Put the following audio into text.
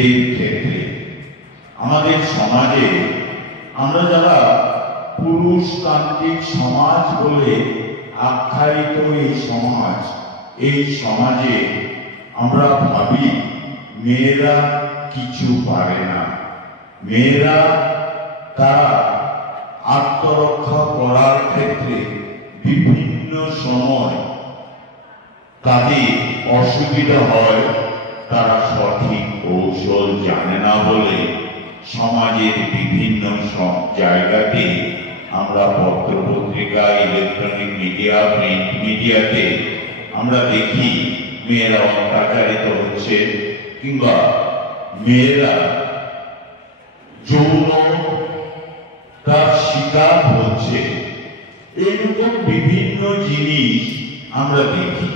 মেয়েদের ক্ষেত্রে আমাদের সমাজে আমরা যারা পুরুষতান্ত্রিক সমাজ বলে আখ্যায়িত এই সমাজে আমরা ভাবি মেয়েরা কিছু পারে না, মেয়েরা তারা আত্মরক্ষা করার ক্ষেত্রে বিভিন্ন সময় তাদের অসুবিধা হয়, তারা সঠিক কৌশল জানে না বলে সমাজের বিভিন্ন জায়গাতে আমরা পত্রপত্রিকা, ইলেকট্রনিক মিডিয়া, প্রিন্ট মিডিয়াতে আমরা দেখি মেয়েরা অত্যাচারিত হচ্ছে কিংবা মেয়েরা যৌন তার শিকার হচ্ছে। এরকম বিভিন্ন জিনিস আমরা দেখি।